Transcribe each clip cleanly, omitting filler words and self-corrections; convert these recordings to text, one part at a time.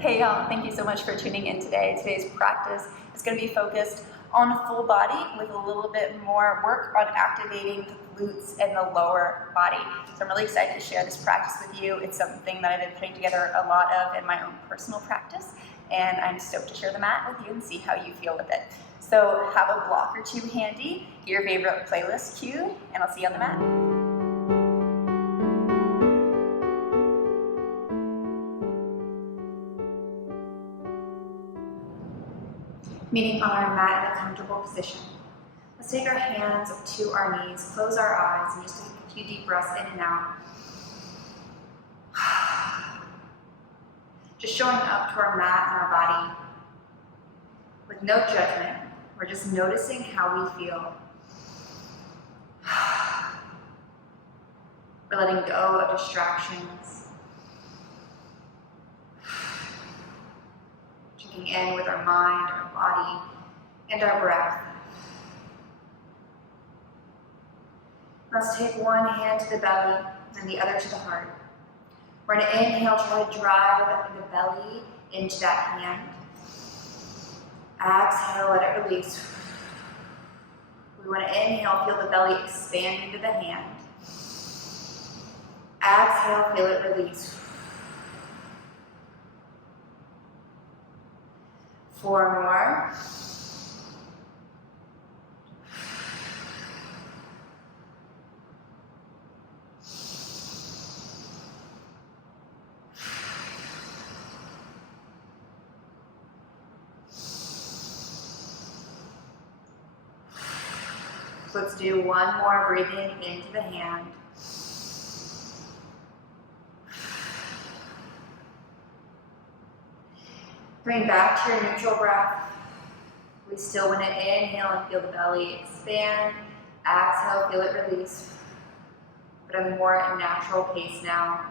Hey y'all, thank you so much for tuning in today. Today's practice is going to be focused on full body with a little bit more work on activating the glutes and the lower body. So I'm really excited to share this practice with you. It's something that I've been putting together a lot of in my own personal practice, and I'm stoked to share the mat with you and see how you feel with it. So have a block or two handy, get your favorite playlist cue, and I'll see you on the mat. Meeting on our mat in a comfortable position. Let's take our hands up to our knees, close our eyes, and just take a few deep breaths in and out. Just showing up to our mat and our body with no judgment. We're just noticing how we feel. We're letting go of distractions. Checking in with our mind, our body, and our breath. Let's take one hand to the belly and the other to the heart. We're going to inhale, try to drive the belly into that hand. Exhale, let it release. We want to inhale, feel the belly expand into the hand. Exhale, feel it release. 4 more. So let's do one more breathing into the hand. Bring back to your neutral breath. We still want to inhale and feel the belly expand. Exhale, feel it release. But a more natural pace now.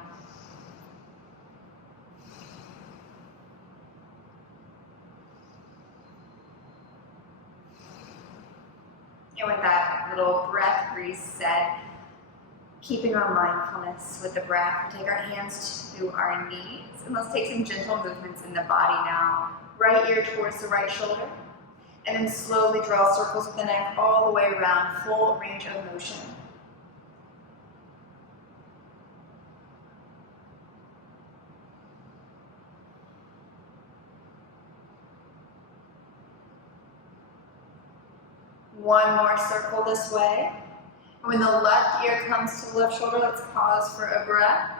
And with that little breath reset, keeping our mindfulness with the breath, we take our hands to our knees, and let's take some gentle movements in the body now. Right ear towards the right shoulder, and then slowly draw circles with the neck all the way around, full range of motion. One more circle this way. And when the left ear comes to the left shoulder, let's pause for a breath.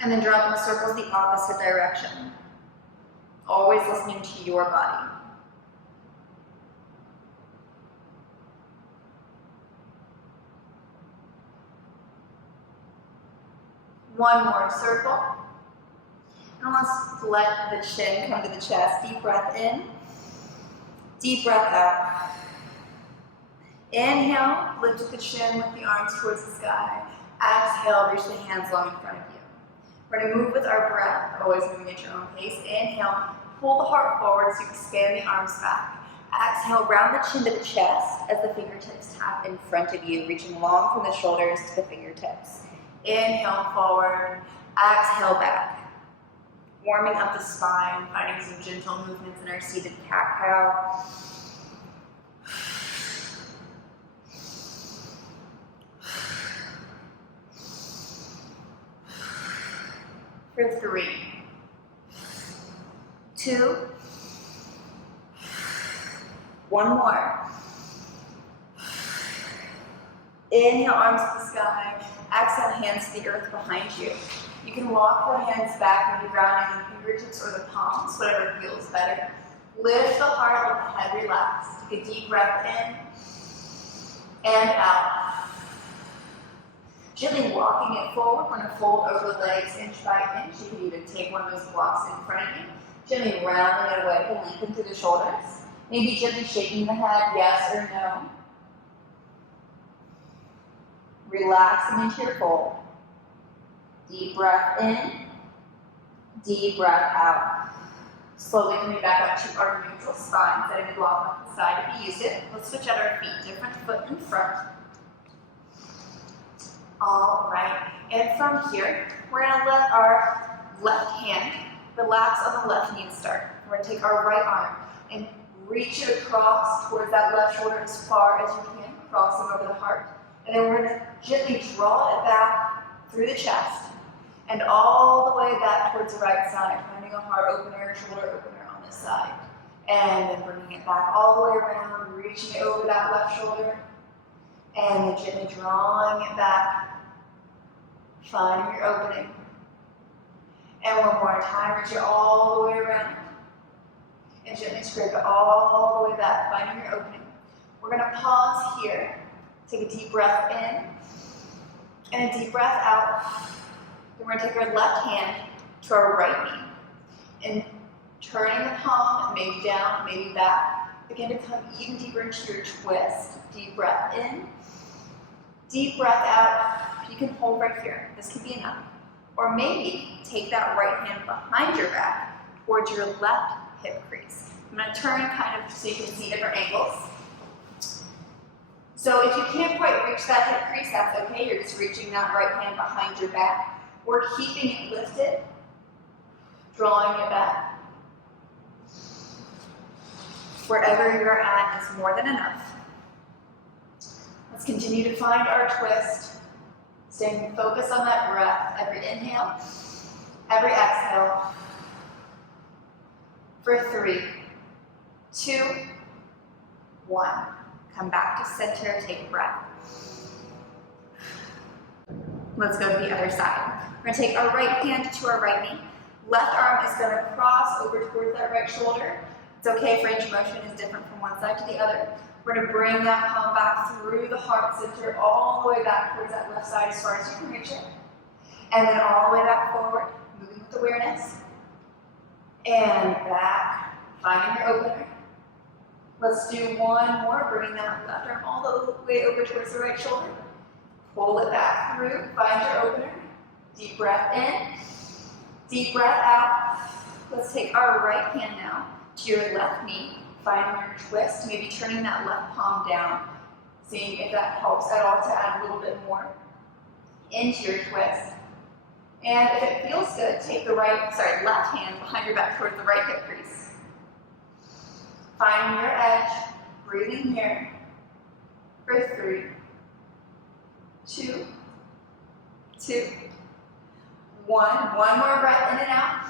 And then drop in the circles the opposite direction. Always listening to your body. One more circle. And let's let the chin come to the chest. Deep breath in. Deep breath out. Inhale, lift the chin with the arms towards the sky. Exhale, reach the hands long in front of you. We're going to move with our breath, always moving at your own pace. Inhale, pull the heart forward so you expand the arms back. Exhale, round the chin to the chest as the fingertips tap in front of you, reaching long from the shoulders to the fingertips. Inhale, forward. Exhale, back. Warming up the spine, finding some gentle movements in our seated cat-cow. For 3, 2, 1 more. Inhale, arms to the sky. Exhale, hands to the earth behind you. You can walk the hands back into the ground using the fingertips or the palms, whatever feels better. Lift the heart, let the head relax. Take a deep breath in and out. Gently walking it forward. We're going to fold over the legs inch by inch. You can even take one of those blocks in front of you. Gently rounding it away to lengthen through the shoulders. Maybe gently shaking the head, yes or no. Relaxing into your fold. Deep breath in, deep breath out. Slowly coming back up to our neutral spine, setting the block off the side if you used it. Let's switch out our feet, different foot in front. All right, and from here, we're gonna let our left hand, relax on the left knee to start. We're gonna take our right arm and reach it across towards that left shoulder as far as you can, crossing over the heart. And then we're gonna gently draw it back through the chest and all the way back towards the right side, finding a heart opener, shoulder opener on this side. And then bringing it back all the way around, reaching it over that left shoulder, and then gently drawing it back, finding your opening. And one more time, reach it all the way around, and gently scrape it all the way back, finding your opening. We're gonna pause here, take a deep breath in, and a deep breath out. Then we're gonna take our left hand to our right knee, and turning the palm, maybe down, maybe back. Begin to come even deeper into your twist. Deep breath in, deep breath out. You can hold right here. This can be enough. Or maybe take that right hand behind your back towards your left hip crease. I'm going to turn kind of so you can see different angles. So if you can't quite reach that hip crease, that's okay. You're just reaching that right hand behind your back. We're keeping it lifted, drawing it back. Wherever you're at is more than enough. Let's continue to find our twist, staying focused on that breath. Every inhale, every exhale. For 3, 2, 1. Come back to center, take a breath. Let's go to the other side. We're gonna take our right hand to our right knee. Left arm is gonna cross over towards that right shoulder. It's okay if range of motion is different from one side to the other. We're gonna bring that palm back through the heart center, all the way back towards that left side as far as you can reach it. And then all the way back forward, moving with awareness. And back, finding your opener. Let's do one more, bringing that left arm all the way over towards the right shoulder. Pull it back through, find your opener. Deep breath in, deep breath out. Let's take our right hand now to your left knee, finding your twist, maybe turning that left palm down, seeing if that helps at all to add a little bit more into your twist. And if it feels good, take the left hand behind your back towards the right hip crease. Finding your edge, breathing here for 3, 2, 1. One more breath in and out.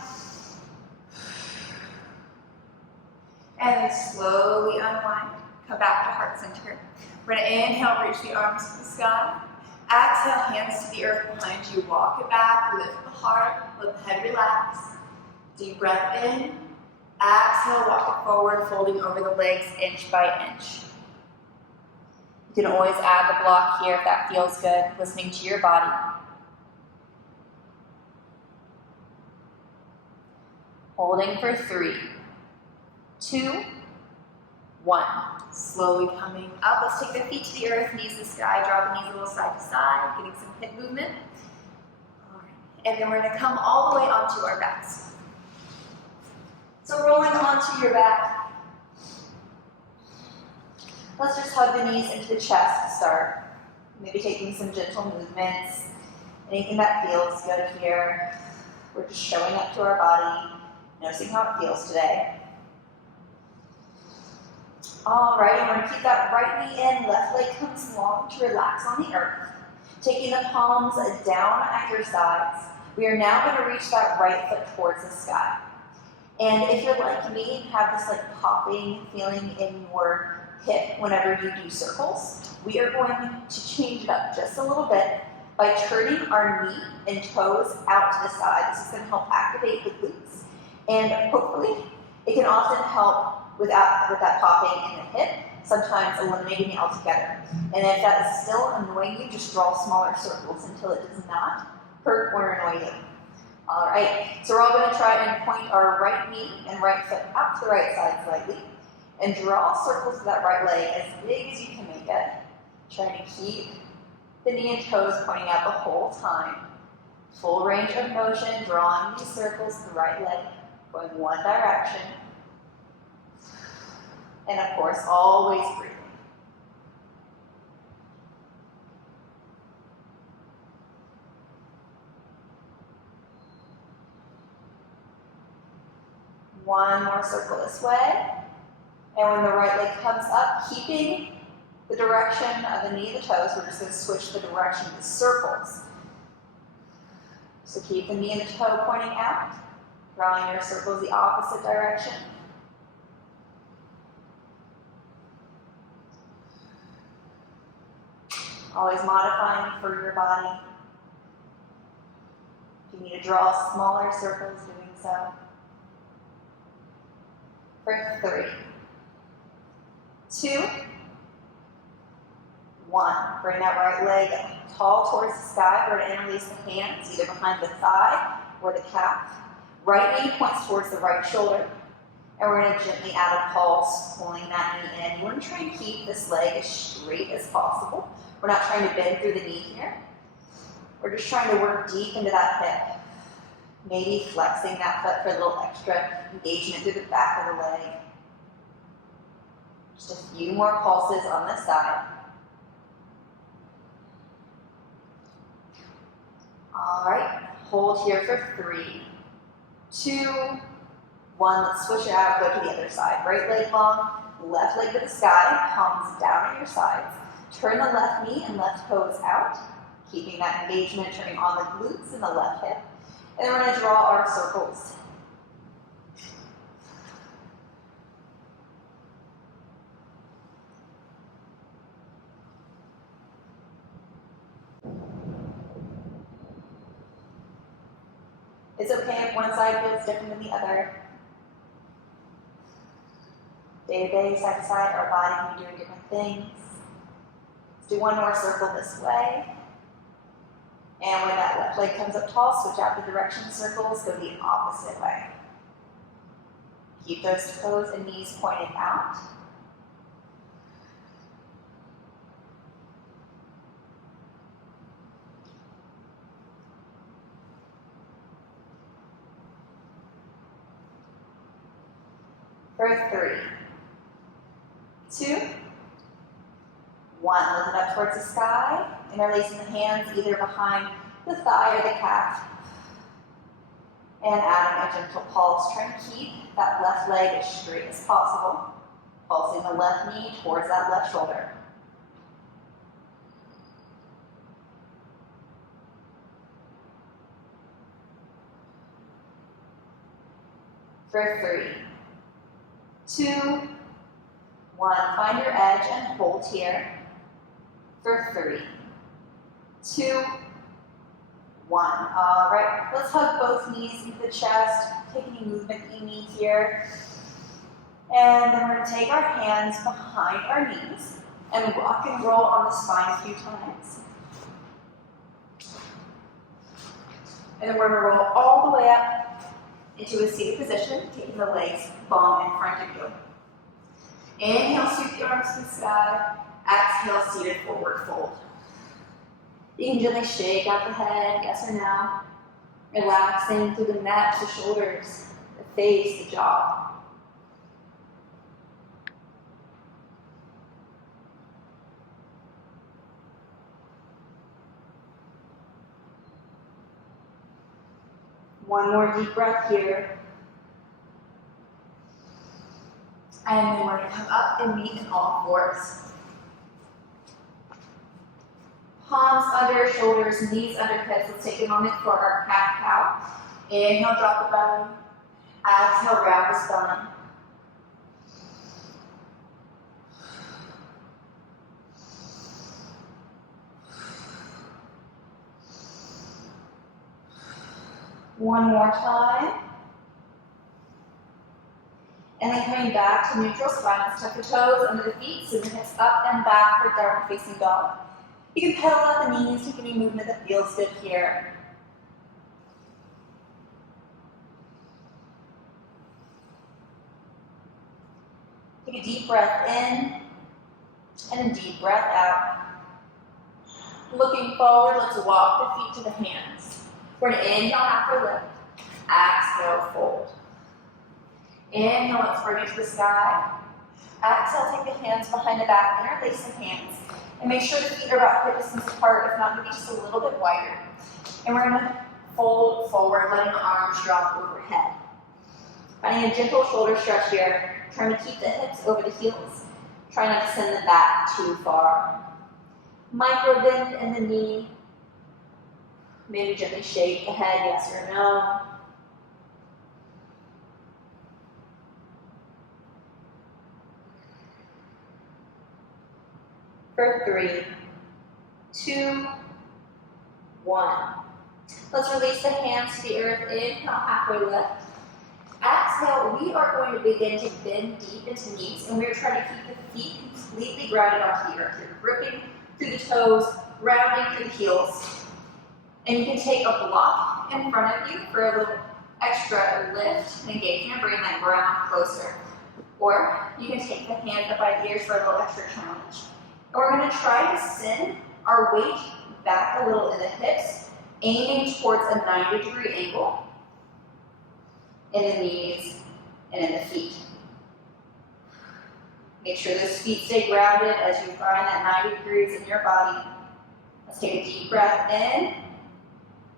And then slowly unwind. Come back to heart center. We're going to inhale, reach the arms to the sky. Exhale, hands to the earth behind you. Walk it back, lift the heart, let the head relax. Deep breath in. Exhale, walk it forward, folding over the legs inch by inch. You can always add the block here if that feels good, listening to your body. Holding for 3, 2, 1. Slowly coming up. Let's take the feet to the earth, knees to the sky, draw the knees a little side to side, getting some hip movement. All right. And then we're going to come all the way onto our backs. So rolling onto your back. Let's just hug the knees into the chest to start. Maybe taking some gentle movements. Anything that feels good here. We're just showing up to our body, noticing how it feels today. All right, and we're going to keep that right knee in, left leg comes long to relax on the earth. Taking the palms down at your sides. We are now going to reach that right foot towards the sky. And if you're like me and have this like popping feeling in your hip whenever you do circles, we are going to change it up just a little bit by turning our knee and toes out to the side. This is going to help activate the glutes. And hopefully, it can often help with that popping in the hip, sometimes eliminating it altogether. And if that is still annoying you, just draw smaller circles until it does not hurt or annoy you. All right, so we're all going to try and point our right knee and right foot out to the right side slightly, and draw circles to that right leg as big as you can make it. Trying to keep the knee and toes pointing out the whole time. Full range of motion, drawing these circles to the right leg, going one direction. And of course, always breathing. One more circle this way. And when the right leg comes up, keeping the direction of the knee of the toes, we're just going to switch the direction of the circles. So keep the knee and the toe pointing out, drawing your circles the opposite direction. Always modifying for your body. If you need to draw smaller circles, doing so. For 3, 2, 1. Bring that right leg tall towards the sky. We're going to interlace the hands, either behind the thigh or the calf. Right knee points towards the right shoulder. And we're going to gently add a pulse, pulling that knee in. We're going to try and keep this leg as straight as possible. We're not trying to bend through the knee here. We're just trying to work deep into that hip. Maybe flexing that foot for a little extra engagement through the back of the leg. Just a few more pulses on this side. All right, hold here for 3, 2, 1. Let's switch it out, go to the other side. Right leg long, left leg to the sky, palms down at your sides. Turn the left knee and left toes out, keeping that engagement, turning on the glutes and the left hip. And then we're going to draw our circles. It's okay if one side feels different than the other. Day to day, side to side, our body can be doing different things. Let's do one more circle this way. And when that left leg comes up tall, switch out the direction of circles, go the opposite way. Keep those toes and knees pointed out. For 3, 2, 1. Lift it up towards the sky. Interlacing the hands either behind the thigh or the calf. And adding a gentle pulse. Try and keep that left leg as straight as possible. Pulsing the left knee towards that left shoulder. For 3, 2, 1. Find your edge and hold here. For 3, 2, 1. All right, let's hug both knees into the chest. Take any movement that you need here. And then we're going to take our hands behind our knees and rock and roll on the spine a few times. And then we're going to roll all the way up into a seated position, taking the legs long in front of you. Inhale, sweep the arms to the sky. Exhale, seated forward fold. You can gently shake out the head, yes or no. Relaxing through the neck, the shoulders, the face, the jaw. One more deep breath here. And then we're going to come up and meet in all fours. Palms under shoulders, knees under hips. Let's take a moment for our cat-cow. Inhale, drop the belly. Exhale, grab the spine. One more time. And then coming back to neutral spine. Let's tuck the toes under the feet, send the hips up and back for downward facing dog. You can pedal out the knees, take any movement that feels good here. Take a deep breath in and a deep breath out. Looking forward, let's walk the feet to the hands. We're going to inhale, halfway lift. Exhale, fold. Inhale, let's bring it to the sky. Exhale, take the hands behind the back, interlace the hands. And make sure the feet are about hip distance apart, if not, maybe just a little bit wider. And we're going to fold forward, letting the arms drop overhead. Finding a gentle shoulder stretch here, trying to keep the hips over the heels. Try not to send the back too far. Micro bend in the knee. Maybe gently shake the head, yes or no. For 3, 2, 1. Let's release the hands to the earth. Inhale, halfway lift. Exhale, we are going to begin to bend deep into the knees, and we're trying to keep the feet completely grounded onto the earth. You're gripping through the toes, rounding through the heels. And you can take a block in front of you for a little extra lift and engagement, bring that ground closer. Or you can take the hands up by the ears for a little extra challenge. And we're going to try to send our weight back a little in the hips, aiming towards a 90-degree angle in the knees and in the feet. Make sure those feet stay grounded as you find that 90 degrees in your body. Let's take a deep breath in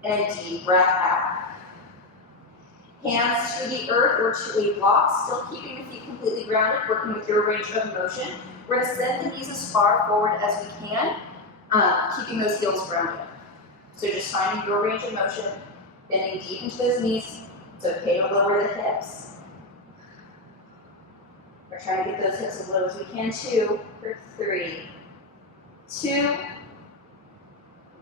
and a deep breath out. Hands to the earth or to a block, still keeping the feet completely grounded, working with your range of motion. We're going to send the knees as far forward as we can, keeping those heels grounded. So just finding your range of motion, bending deep into those knees. It's okay to lower the hips. We're trying to get those hips as low as we can, 2, for 3, 2,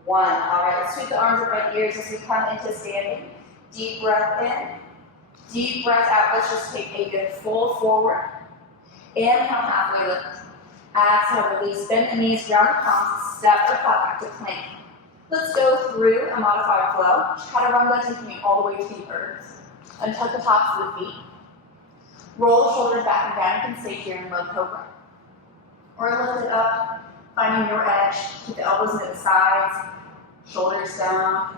1. All right, let's sweep the arms up by the ears as we come into standing. Deep breath in, deep breath out. Let's just take a good fold forward. Inhale, halfway lift. Exhale, release, bend the knees, round the palms, step or hop back to plank. Let's go through a modified flow. Chaturanga, taking it all the way to the earth. Untuck the tops of the feet. Roll the shoulders back and down. You can stay here in low cobra. Or lift it up, finding your edge. Keep the elbows into the sides, shoulders down.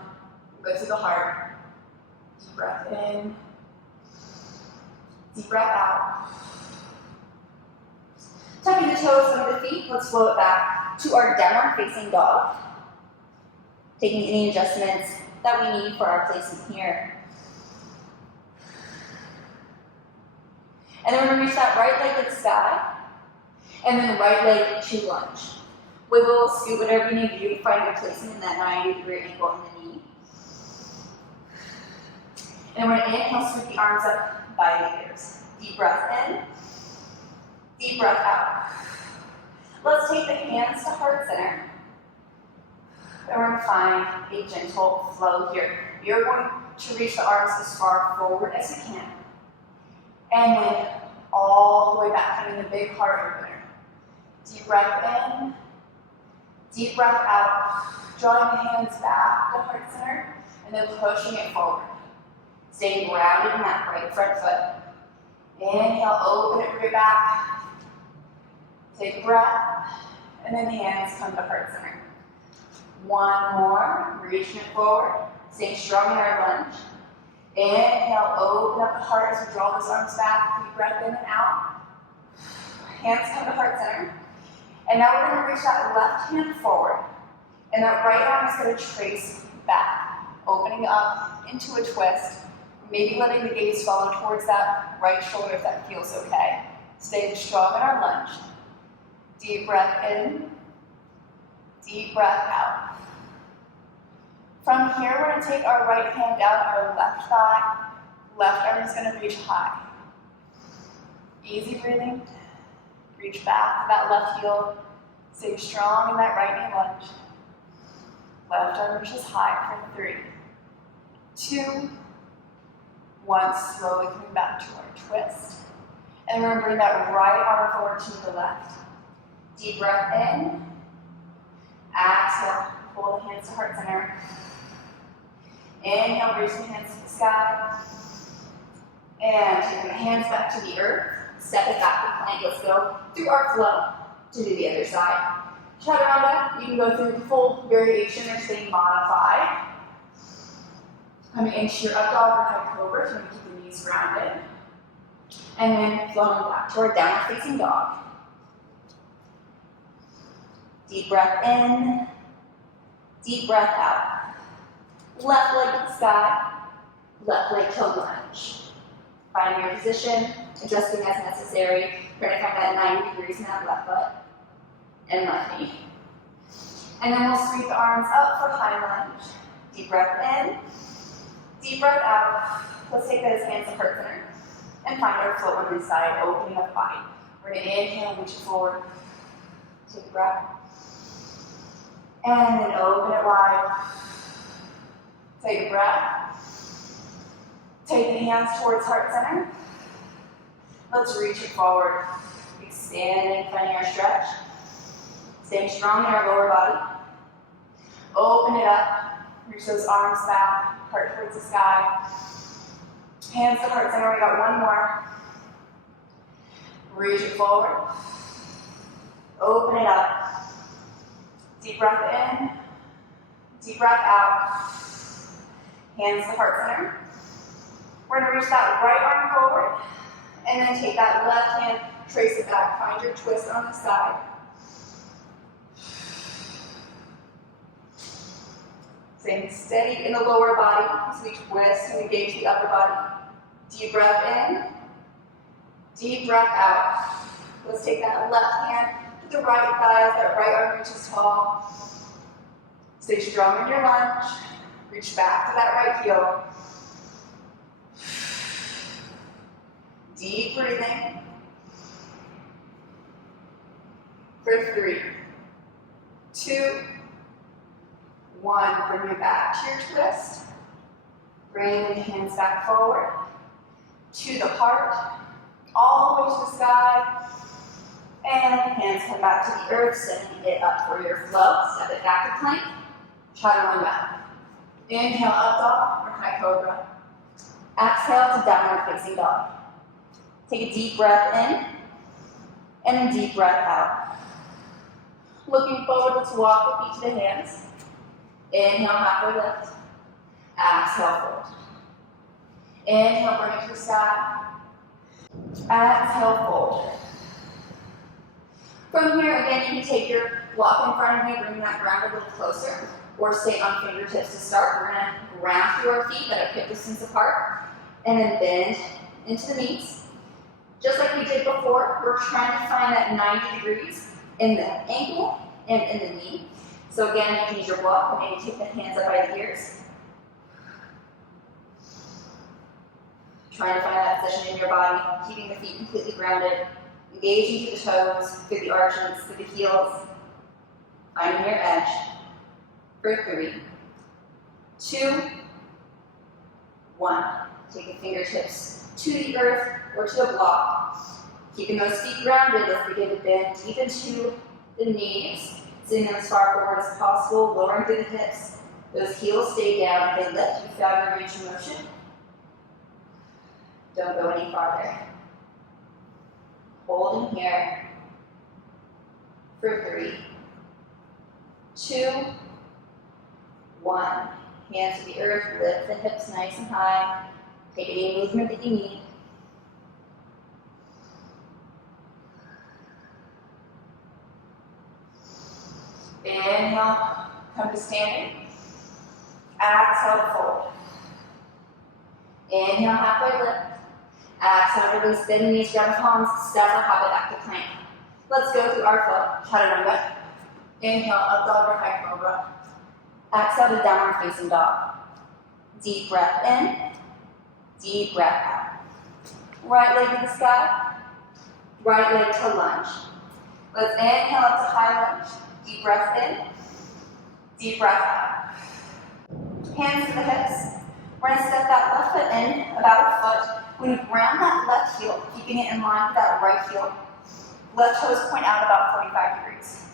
Go to the heart. Deep breath in. Deep breath out. Tucking the toes under the feet, let's flow it back to our downward facing dog. Taking any adjustments that we need for our placement here. And then we're going to reach that right leg to the sky, and then right leg to lunge. Wiggle, scoot, whatever you need to do to find your placement in that 90-degree angle in the knee. And we're going to inhale, sweep the arms up by the ears. Deep breath in, deep breath out. Let's take the hands to heart center. And we're going to find a gentle flow here. You're going to reach the arms as far forward as you can. And then all the way back, finding the big heart opener. Deep breath in, deep breath out. Drawing the hands back to heart center, and then pushing it forward. Staying grounded in that right front foot. Inhale, open it right back. Take a breath, and then hands come to heart center. One more, reaching it forward, staying strong in our lunge. Inhale, open up the heart as we draw those arms back. Deep breath in and out. Hands come to heart center. And now we're going to reach that left hand forward. And that right arm is going to trace back, opening up into a twist. Maybe letting the gaze follow towards that right shoulder if that feels okay. Staying strong in our lunge. Deep breath in, deep breath out. From here, we're going to take our right hand down our left thigh. Left arm is going to reach high. Easy breathing. Reach back to that left heel. Stay strong in that right knee lunge. Left arm reaches high for 3, 2, 1. Slowly coming back to our twist. And we're going to bring that right arm forward to the left. Deep breath in. Exhale. Pull the hands to heart center. Inhale, reach the hands to the sky. And taking the hands back to the earth. Step it back to plank. Let's go through our flow to do the other side. Chaturanga, you can go through the full variation or staying modified. Coming into your up dog or high cobra, so you can keep the knees grounded. And then flowing back to our downward facing dog. Deep breath in, deep breath out. Left leg to the sky, left leg to lunge. Finding your position, adjusting as necessary. We're going to find that 90 degrees in that left foot and left knee. And then we'll sweep the arms up for high lunge. Deep breath in, deep breath out. Let's take those hands to heart center and find our foot on this side, opening up wide. We're going to inhale, reach it forward. Take a breath. And then open it wide. Take a breath. Take the hands towards heart center. Let's reach it forward. Expanding, finding our stretch. Staying strong in our lower body. Open it up. Reach those arms back. Heart towards the sky. Hands to heart center. We got one more. Reach it forward. Open it up. Deep breath in. Deep breath out. Hands to heart center. We're going to reach that right arm forward. And then take that left hand, trace it back. Find your twist on the side. Staying steady in the lower body as we twist and engage the upper body. Deep breath in. Deep breath out. Let's take that left hand to the right thigh as that right arm reaches tall. Stay strong in your lunge. Reach back to that right heel. Deep breathing. For 3, 2, 1. Bring it back to your twist. Bring the hands back forward to the heart, all the way to the sky. And hands come back to the earth, setting it up for your flow. Step it back to plank. Chaturanga back. Inhale, up dog or high cobra. Exhale to downward facing dog. Take a deep breath in and a deep breath out. Looking forward, let's walk the feet to the hands. Inhale, halfway lift. Exhale, fold. Inhale, bring it to the sky. Exhale, fold. From here, again, you can take your block in front of you, bring that ground a little closer, or stay on fingertips to start. We're going to ground through our feet that are hip distance apart, and then bend into the knees. Just like we did before, we're trying to find that 90 degrees in the ankle and in the knee. So again, you can use your block, maybe take the hands up by the ears. Trying to find that position in your body, keeping the feet completely grounded, engaging through the toes, through the arches, through the heels, finding your edge. For 3, 2, 1. Take the fingertips to the earth or to the block. Keeping those feet grounded, let's begin to bend deep into the knees, sitting them as far forward as possible, lowering through the hips. Those heels stay down. If they lift, you found your range of motion. Don't go any farther. Hold in here. For 3, 2, 1. Hands to the earth, lift the hips nice and high. Take any movement that you need. Inhale, come to standing. Exhale, fold. Inhale, halfway lift. Exhale, release, bend the knees, grab the palms, step or hop it back to plank. Let's go through our flow. Chaturanga. Inhale, up dog or high cobra. Exhale to downward facing dog. Deep breath in, deep breath out. Right leg to the sky, right leg to lunge. Let's inhale up to high lunge. Deep breath in, deep breath out. Hands to the hips. We're going to step that left foot in about a foot. When you ground that left heel, keeping it in line with that right heel, left toes point out about 45 degrees.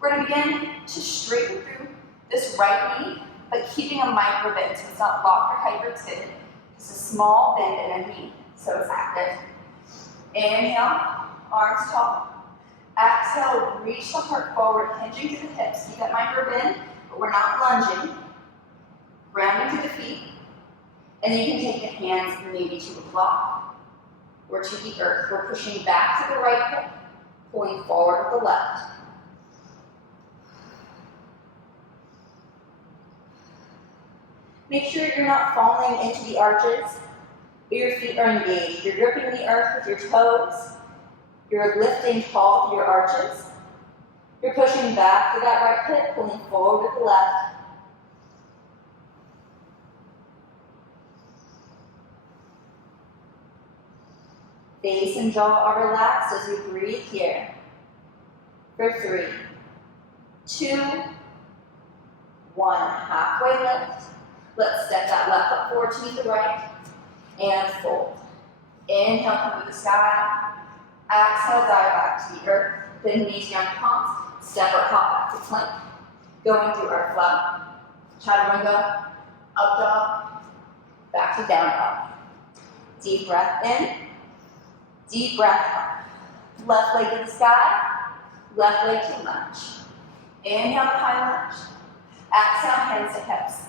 We're going to begin to straighten through this right knee, but keeping a micro bend so it's not locked or hyper-extended. Just a small bend in a knee, so it's active. Inhale, arms tall. Exhale, reach the heart forward, hinging to the hips. Keep that micro bend, but we're not lunging. Grounding to the feet. And you can take the hands maybe to the block or to the earth. We're pushing back to the right hip, pulling forward with the left. Make sure you're not falling into the arches, Your feet are engaged. You're gripping the earth with your toes. You're lifting tall through your arches. You're pushing back through that right hip, pulling forward with the left. Face and jaw are relaxed as you breathe here. For 3, 2, 1. Halfway lift. Let's step that left foot forward to meet the right. And fold. Inhale, come to the sky. Exhale, dive back to the earth. Bend knees down palms. Step or hop back to plank. Going through our flow. Chaturanga, up dog, back to down dog. Deep breath in. Deep breath out. Left leg to the sky. Left leg to lunge. Inhale, high lunge. Exhale, hands to hips.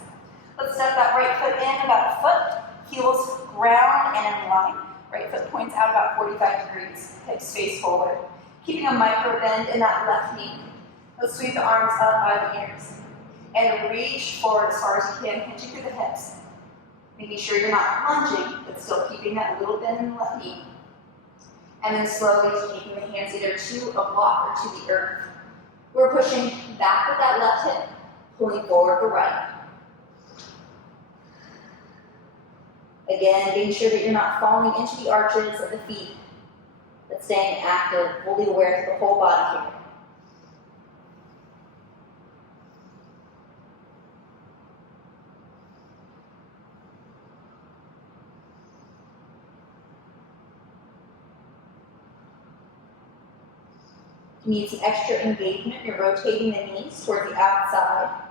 Let's step that right foot in about a foot. Heels ground and in line. Right foot points out about 45 degrees. Hips face forward. Keeping a micro bend in that left knee. Let's sweep the arms up by the ears. And reach forward as far as you can, pinching through the hips. Making sure you're not lunging, but still keeping that little bend in the left knee. And then slowly taking the hands either to a block or to the earth. We're pushing back with that left hip, pulling forward the right. Again, being sure that you're not falling into the arches of the feet, but staying active, fully aware of the whole body here. If you need some extra engagement, you're rotating the knees toward the outside.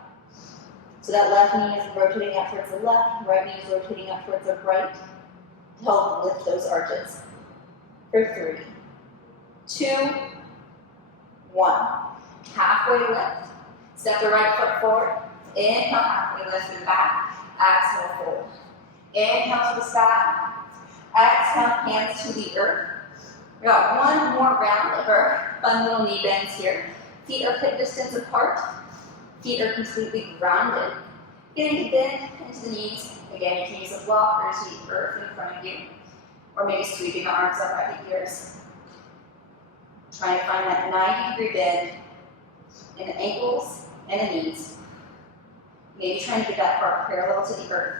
So that left knee is rotating up towards the left, right knee is rotating up towards the right to help lift those arches. For 3, 2, 1. Halfway lift. Step the right foot forward. Inhale, halfway lift to the back. Exhale, fold. Inhale to the sky. Exhale, hands to the earth. We got one more round of our fun little knee bends here. Feet are hip distance apart. Feet are completely grounded. Getting to bend into the knees. Again, you can use a block or just the earth in front of you. Or maybe sweeping the arms up by the ears. Trying to find that 90-degree bend in the ankles and the knees. Maybe trying to get that part parallel to the earth.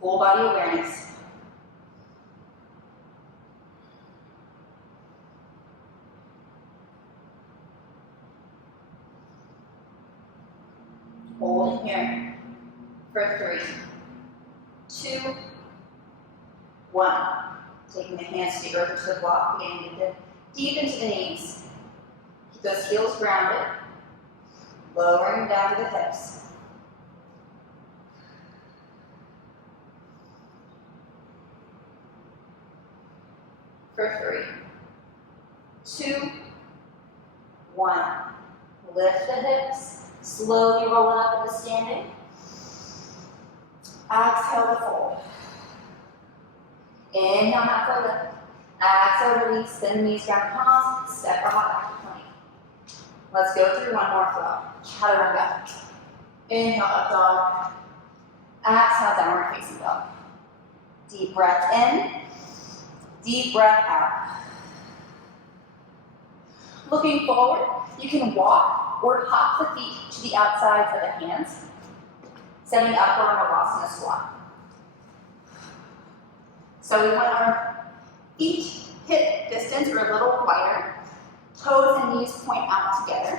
Full body awareness. Holding here for 3, 2, 1. Taking the hands to the earth to the block, beginning to dip deep into the knees. Keep those heels grounded. Lowering down to the hips. For 3, 2, 1. Lift the hips. Slowly roll it up into standing. Exhale to fold. Inhale, halfway lift. Exhale, release. Bend the knees down, palms. Step or hop back to plank. Let's go through one more flow. Chaturanga. Inhale, up dog. Exhale, downward facing dog. Deep breath in. Deep breath out. Looking forward, you can walk or hop the feet to the outsides of the hands, setting up for a Navasana squat. So we want our feet hip distance or a little wider, toes and knees point out together,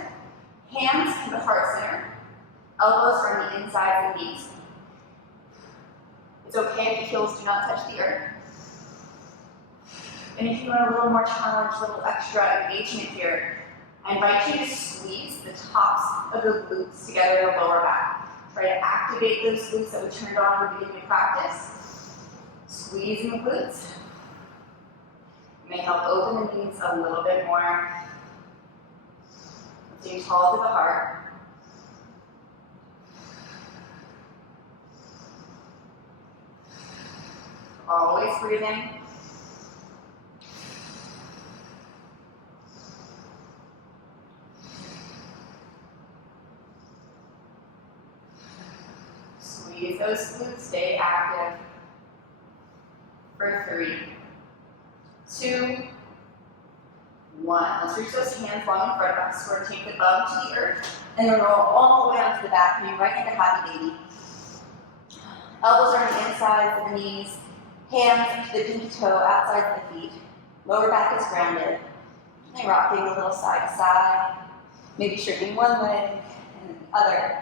hands to the heart center, elbows are on the inside of the knees. It's okay if the heels do not touch the earth. And if you want a little more challenge, a little extra engagement here, I invite you to squeeze the tops of the glutes together in the lower back. Try to activate those glutes that we turned on at the beginning of practice. Squeezing the glutes. It may help open the knees a little bit more. Lifting tall through the heart. Always breathing. Squeeze those glutes, stay active. for 3, 2, 1. Let's reach those hands long in front of us. We're going to take the bum to the earth, and then roll all the way onto the back, coming right into happy baby. Elbows are on the inside of the knees, hands to the pinky toe outside the feet. Lower back is grounded. And rocking a little side to side, maybe straightening one leg and then the other.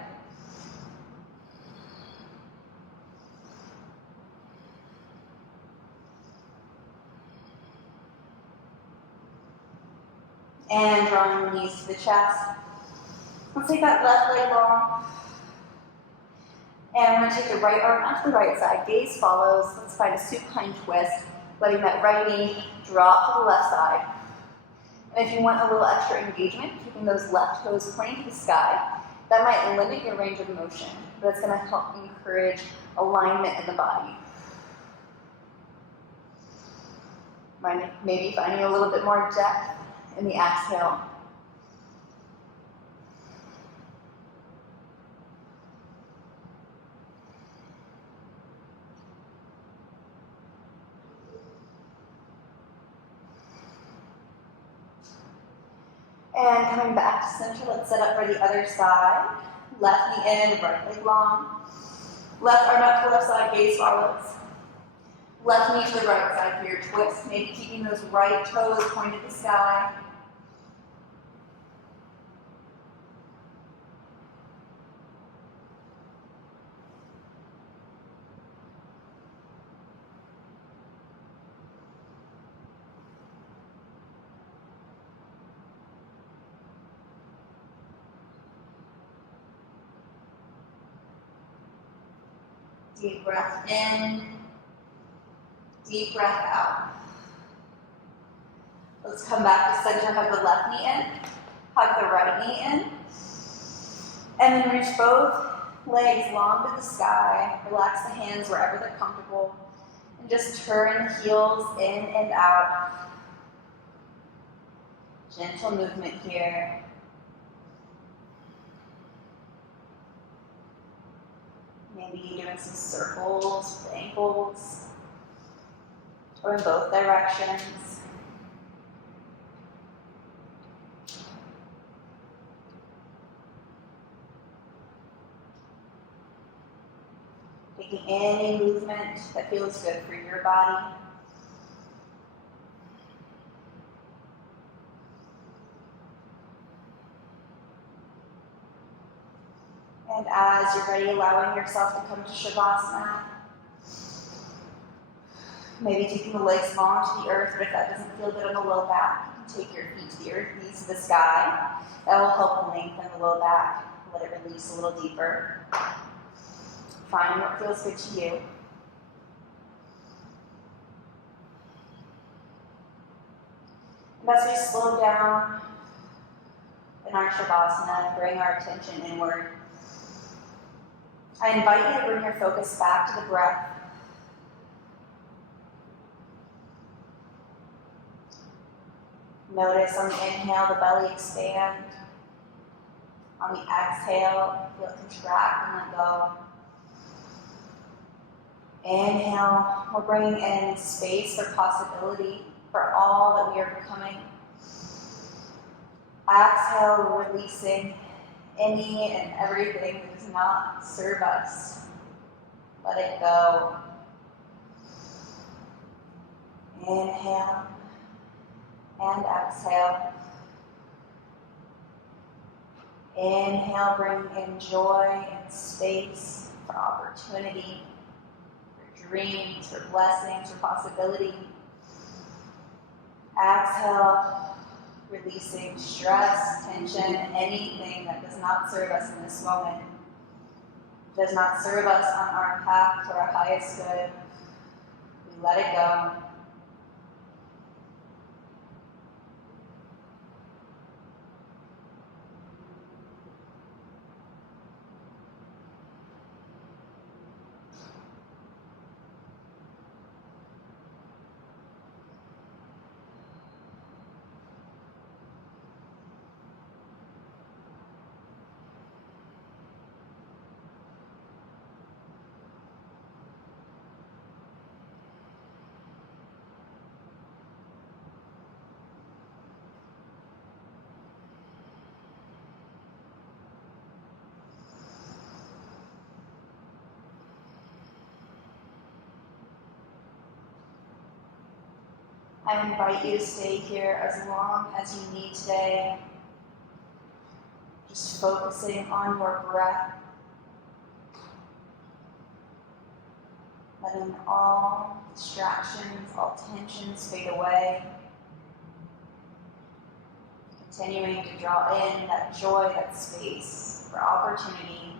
And drawing the knees to the chest. Let's take that left leg long. And we're going to take the right arm onto the right side. Gaze follows. Let's find a supine twist, letting that right knee drop to the left side. And if you want a little extra engagement, keeping those left toes pointing to the sky, that might limit your range of motion, but it's going to help encourage alignment in the body. Maybe finding a little bit more depth in the exhale. And coming back to center, let's set up for the other side. Left knee in, right leg long. Left arm up to the left side, gaze follows. Left knee to the right side for your twist, maybe keeping those right toes pointed to the sky. Deep breath in, deep breath out. Let's come back to center, hug the left knee in, hug the right knee in, and then reach both legs long to the sky. Relax the hands wherever they're comfortable, and just turn the heels in and out. Gentle movement here. Maybe doing some circles with ankles, or in both directions. Taking any movement that feels good for your body. And as you're ready, allowing yourself to come to Shavasana. Maybe taking the legs long to the earth, but if that doesn't feel good on the low back, you can take your feet to the earth, knees to the sky. That will help lengthen the low back, let it release a little deeper. Find what feels good to you. And as we slow down in our Shavasana and bring our attention inward, I invite you to bring your focus back to the breath. Notice on the inhale, the belly expand. On the exhale, feel it contract and let go. Inhale, we're bringing in space for possibility for all that we are becoming. Exhale, we're releasing any and everything that does not serve us. Let it go. Inhale and exhale. Inhale, bring in joy and space for opportunity, for dreams, for blessings, for possibility. Exhale, releasing stress, tension, anything that does not serve us in this moment, does not serve us on our path to our highest good. We let it go. I invite you to stay here as long as you need today, just focusing on your breath, letting all distractions, all tensions fade away, continuing to draw in that joy, that space for opportunity.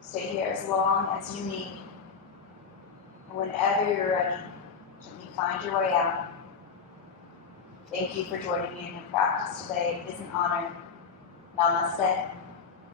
Stay here as long as you need. And whenever you're ready, gently find your way out. Thank you for joining me in your practice today. It is an honor. Namaste.